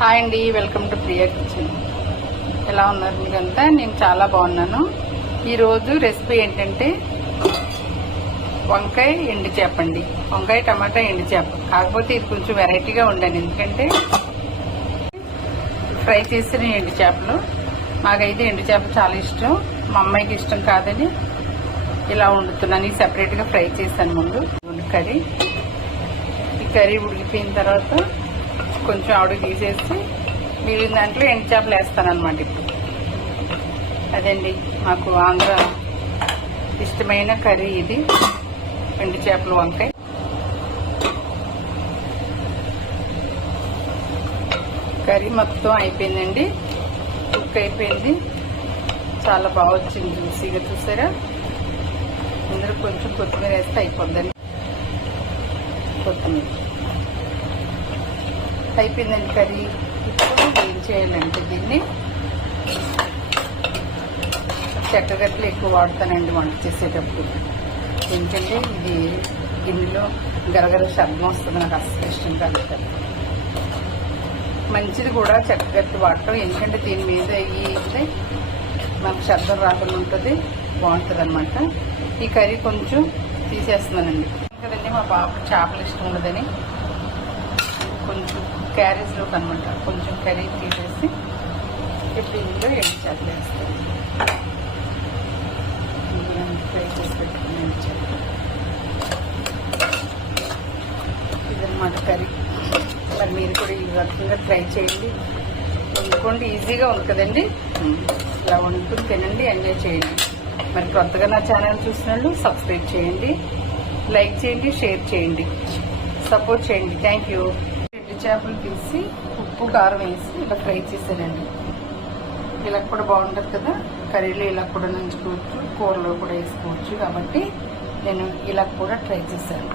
Hi అండి, welcome to Priya kitchen. ఎలా ఉన్నారు మీరంతా? నేను చాలా బాగున్నాను. ఈరోజు రెసిపీ ఏంటంటే వంకాయ ఎండు చేప అండి. వంకాయ టమాటా ఎండు చేప. కాకపోతే ఇది కొంచెం వెరైటీగా ఉండండి, ఎందుకంటే ఫ్రై చేసిన ఎండు చేపలు. మాకైతే ఎండు చేప చాలా ఇష్టం, మా అమ్మాయికి ఇష్టం కాదని ఇలా వండుతున్నాను. ఇది సెపరేట్గా ఫ్రై చేశాను ముందు. కర్రీ ఈ కర్రీ ఉడికిపోయిన తర్వాత కొంచెం ఆవిడ తీసేసి మిగిలిన దాంట్లో ఎండు చేపలు వేస్తాను అనమాట. ఇప్పుడు అదండి మాకు ఆంధ్ర ఇష్టమైన కర్రీ ఇది, ఎండు చేపలు వంకాయ. కర్రీ మొత్తం అయిపోయిందండి, కుక్ అయిపోయింది, చాలా బాగా వచ్చింది, జ్యూసీగా. చూసారా? ఇందులో కొంచెం కొత్తిమీర వేస్తే అయిపోద్దండి. కొత్తిమీర అయిపోయిందండి కర్రీ. ఇప్పుడు ఏం చేయాలంటే దీన్ని చెక్కగట్లు ఎక్కువ వాడతానండి వంట చేసేటప్పుడు. ఎందుకంటే ఇది గిన్నెలో గరగర శబ్దం వస్తుంది, నాకు అస్సలు ఇష్టం కాదు. మంచిది కూడా చెక్కగట్లు వాడటం, ఎందుకంటే దీని మీద అయితే మనకు శబ్దం రాకుండా ఉంటుంది, బాగుంటుంది అనమాట. ఈ కర్రీ కొంచెం తీసేస్తున్నానండి కదండి, మా బాబు చేపలు ఇష్టం ఉండదని కొంచెం క్యారేజ్లోకి అనమాట కొంచెం కర్రీ తీసేసి ఇప్పుడు ఇందులో ఎండు చేపలు వేస్తాను. ఫ్రై చేసి పెట్టుకుని ఎండు చేపలు ఇదన్నమాట కర్రీ. మరి మీరు కూడా ఈ రకంగా ట్రై చేయండి, వండుకోండి. ఈజీగా ఉంది కదండి, ఇలా వండుకుని తినండి, ఎంజాయ్ చేయండి. మరి కొత్తగా నా ఛానల్ చూసిన వాళ్ళు సబ్స్క్రైబ్ చేయండి, లైక్ చేయండి, షేర్ చేయండి, సపోర్ట్ చేయండి. Thank you. చేపలు తీసి ఉప్పు కారం వేసి ఇలా ఫ్రై చేశానండి. ఇలా కూడా బాగుంటుంది కదా, కర్రీలో ఇలా కూడా నంచుకోవచ్చు, కూరలో కూడా వేసుకోవచ్చు. కాబట్టి నేను ఇలా కూడా ట్రై చేశాను.